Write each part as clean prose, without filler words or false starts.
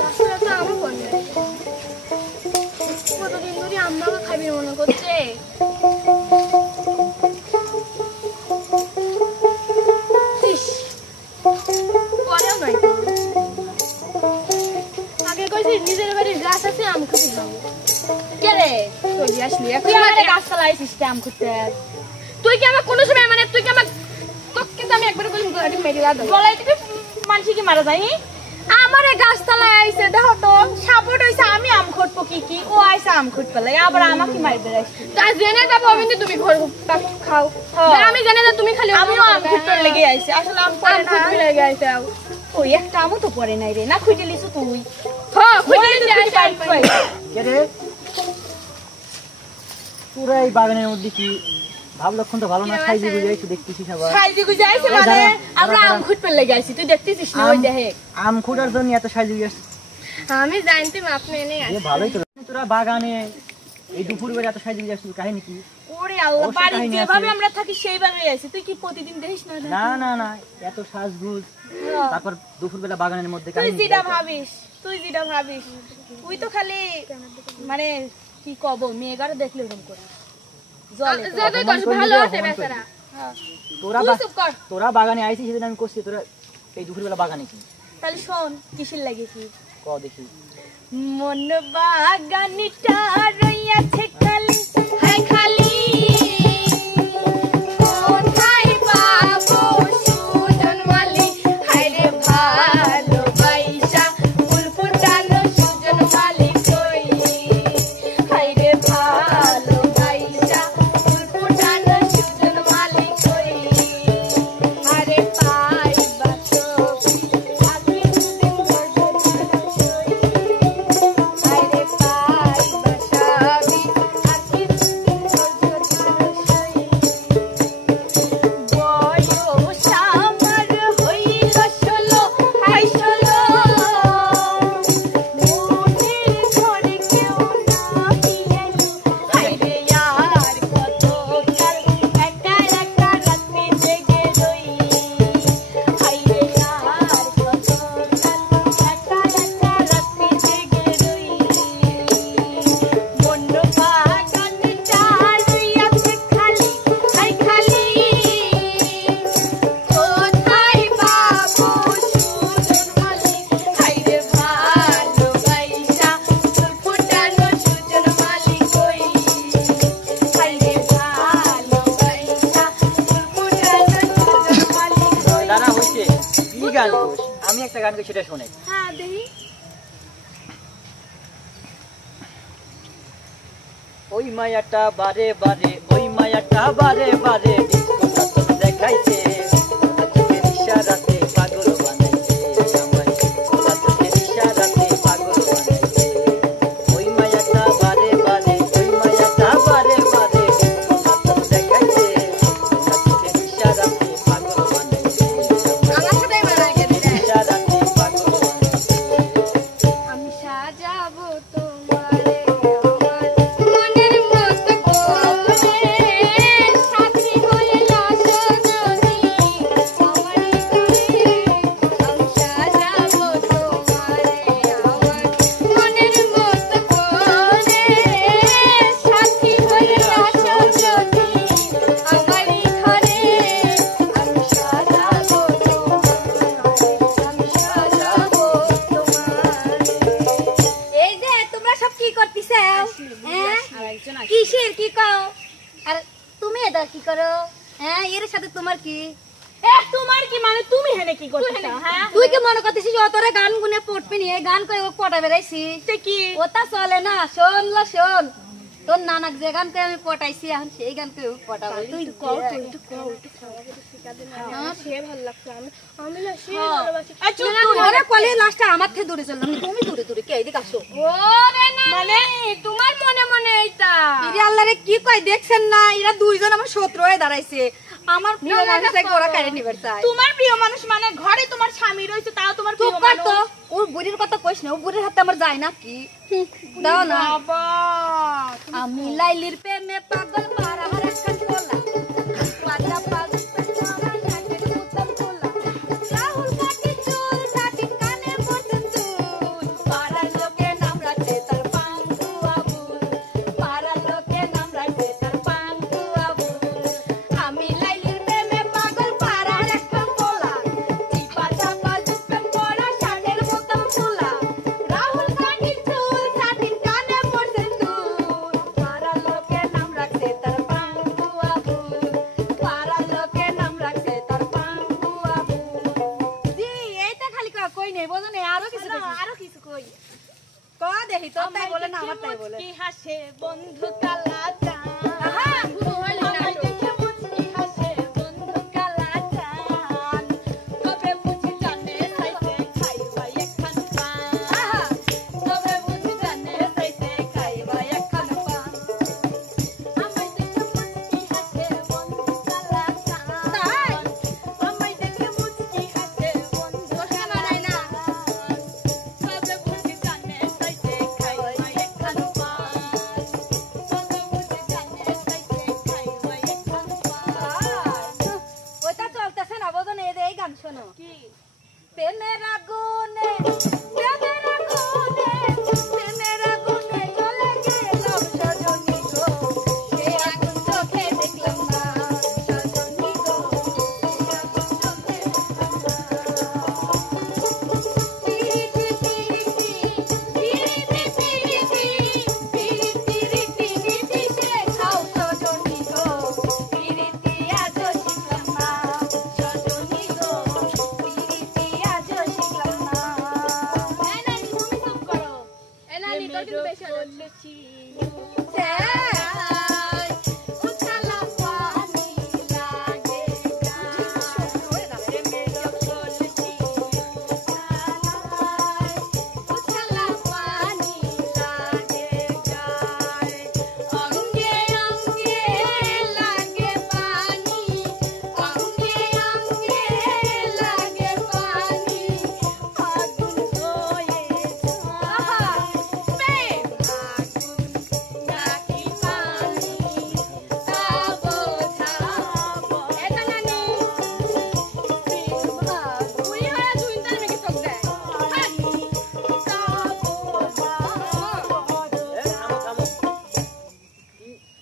গাছতলা তো আমার বন্ধ কতদিন ধরে আম্মাকে খাবি মনে করছে পরেও নাই তো আগে কইছি নিজের বাড়ির গাছ আছে আম খুঁজে খাবো কে রে তুই আসলি এখন মানে গাছতলা আইছিস আম খুঁজতে তুই কি আমার কোনো সময় মানে তুই কি আমার তোকে কিন্তু আমি একবার কইলাম তো একটু মেরে দাও বলাই তুই মানসি কি মারা যাই আমারে গাছতলা আইছে দেখো তো সাপোর্ট হইছে আমি আম খুঁজবো কি ও আইছে আম খুঁজতে লাগে আবার আমাকে মারি দেয় তা জেনে যাবো আমি তুমি ঘর খাও আমি জানি না তুমি খালি আমিও আম খুঁজতে লেগে আইছে আসলে আম পড়ে না খুঁজতে লেগে আইছে ওই একটা আমও তো পড়ে নাই রে না খুঁজে লিছু তুই হ্যাঁ খুঁজে লিছু কে রে পুরো এই বাগানের মধ্যে কি ভাব লক্ষণ তো ভালো না সাইজি গুজে একটু দেখতেছিস আবার সাইজি গুজে আইছে মানে আমরা আম খুঁজতে লেগে আইছি তুই দেখতেছিস না ওই দেখে আম খুঁটার জন্য এত সাইজি গুজে আমি জানতাম আপনি এনে এ ভালোই তো তোরা বাগানে এই দুপুর বেলা এত সাইজি গুজে আসছিস কাহিনী কি ওরে আল্লাহ বাড়ি যেভাবে আমরা থাকি সেইভাবেই আইছি তুই কি প্রতিদিন দেখিস না না না না এত সাজগুজ তারপর দুপুর বেলা বাগানের মধ্যে তুই যেটা ভাবিস তুই তো খালি মানে কি কব মেয়েগারে দেখলে এরকম করে জলে ভালো আছে বেচারা তোরা বাগানে আইছিস সেদিন আমি করছি তোরা এই দুপুর বেলা বাগানে কি তাহলে শোন কিসের লাগেছি ক দেখি মন বাগানিটা রইয়াছে খালি হায় খালি কোথায় পাবো সুজন মালি হায় রে ভালোবাসা ফুল ফুটানো সুজন মালি কই হায় রে ভালোবাসা ফুল ফুটানো সুজন মালি কই আরে পাইবা তো আগে দিন আমি একটা গান কই সেটা শুনে হ্যাঁ দেখি ওই মায়াটা বারে বারে ওই মায়াটা বারে বারে কথা তো দেখাইছে আজকের ইশারাতে পাগল বানাইছে আমায় আজকের ইশারাতে পাগল বানাইছে ওই মায়াটা বারে বারে ওই মায়াটা বারে বারে কথা তো দেখাইছে আজকের ইশারাতে পাগল বানাইছে আমার সাথেই মানায় গেছে ইশারাতে পাগল বানাইছে আমি সাজাবো তোমারে আমার মনের মতো করে সাথী হয়ে আসো যদি আমারই করে আমি সাজাবো তোমারে আমার মনের মতো করে সাথী হয়ে আসো যদি আমারই ঘরে আমি সাজাবো তোমারে আমি সাজাবো তোমারে এই যে তোমরা সব কি করতেছো হ্যাঁ কিসের কি কও আর তুমি এটা কি করো হ্যাঁ এর সাথে তোমার কি তোমার কি মানে তুমি হেনে কি করতেছো হ্যাঁ তুই কি মনে করতেছিস তোরা গান গুনে পড়বি নি গান কই পড়া বেরাইছি সে কি ওটা চলে না শোন লা শোন তোর নানাক যে গান কই আমি পটাইছি এখন সেই গান কই পটাবো তুই কও তুই একটু কও একটু শিখা দে না সে ভালো লাগছে আমি না সে ভালোবাসি তুই ওরে কলে লাস্টে আমার থেকে দূরে চললাম তুমি দূরে দূরে কে এদিকে আসো ওরে না মানে তোমার মনে মনে এইটা ইরে আল্লাহ রে কি কই দেখছেন না এরা দুইজন আমার শত্রু হয়ে দাঁড়াইছে আমার প্রিয় মানুষকে ওরা কেড়ে নিবার চায় তোমার প্রিয় মানুষ মানে ঘরে তোমার স্বামী রইছে তাও তোমার প্রিয় মানুষ তো ওর বুড়ির কথা কইছ না ও বুড়ির হাতে আমার যায় না কি দাও না বাবা আমি লাইলির প্রেমে পাগল পারা হরে খান তোলা পাগলা পাগল পেছারা লাগে উতল তোলা রাহুল কাটি চোর কাটি কানে পড়তে বোঝো না আরো কিছু কই ক দেখি তো তাই বলে না আমার তাই বলে কি হাসে বন্ধু কালা চাঁদ আহা শুরু হইল না আমায় দেখে মুচকি হাসে বন্ধু কালা চাঁদ তবে বুঝি জানে সাইতে খাইবা একখান পান আহা তবে বুঝি জানে সাইতে খাইবা একখান পান আমায় দেখে মুচকি হাসে বন্ধু কালা চাঁদ তাই আমায় দেখে মুচকি হাসে বন্ধু বসে মারাই না তবে বুঝি জানে সাইতে খাইবা একখান পান তবে বুঝি জানে সাইতে খাইবা একখান পান ওইটা চলতেছে না বোঝো না এই গান শোনো কি প্রেমের আগুনে জ্বলে গেলাম সজনী গো সে আগুন চোখে দেখলাম না সজনী গো সে আগুন চোখে দেখলাম না পিরিতি শেখাও সজনী গো পিরিতি আজও শিখলাম না সজনী গো পিরিতি আজও শিখলাম না এই নানি তুমি চুপ করো এই নানি তোর কিন্তু বেশি হলো বলেছি উঠালা পানি লাগে উঠালা পানি লাগে গায় অঙ্গে অঙ্গে লাগে পানি অঙ্গে অঙ্গে লাগে পানি আগুন হয়ে যায় প্রেম আগুন নাকি পানি তা বোঝাবো এটা নানি তুই হয় তুই তার নাকি চোখ দেয় হ্যাঁ তা বোঝাবো থামো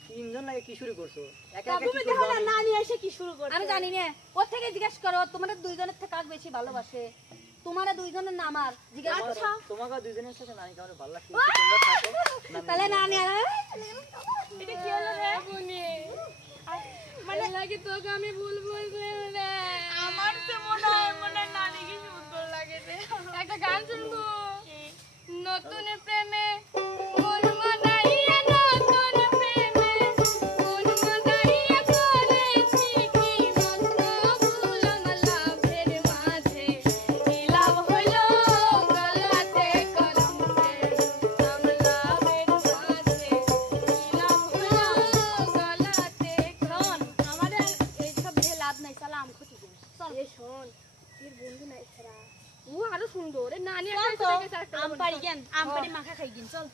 তিনজন লাগে কি শুরু করছো একা একা তুমি কি দেখো করছো না নানি এসে কি শুরু করছে আমি জানি না ওর থেকে জিজ্ঞেস করো তোমাদের দুইজনের থেকে কাকে বেশি ভালোবাসে তোমারা দুইজনের নাম আর জিজ্ঞেস করো তোমাকে দুইজনের সাথে নানি কেমন ভালো লাগছে তোমরা থাকো তাহলে নানি এটা কি হলো রে বুনি মানে লাগে তোকে আমি ভুল বললাম রে আমার তো মনে হয় নানি কি সুন্দর লাগে রে একটা গান শুনবো নতুন প্রেমে মন মানাইয়া নতুন প্রেমে মন মানাইয়া করেছি কি মন্দ ভুল আমার লাভের মাঝে কি লাভ হইল গলাতে কলমে আমার লাভের মাঝে কি লাভ হইল গলাতে শোন আমাদের এইসব দিয়ে লাভ নাই চল আম খুঁটি দিন চল এ শোন তোর বন্ধু নাই ছাড়া ও আরো সুন্দর এ নানি চল তো আম পারি কেন আম পারি মাখা খাই দিন চল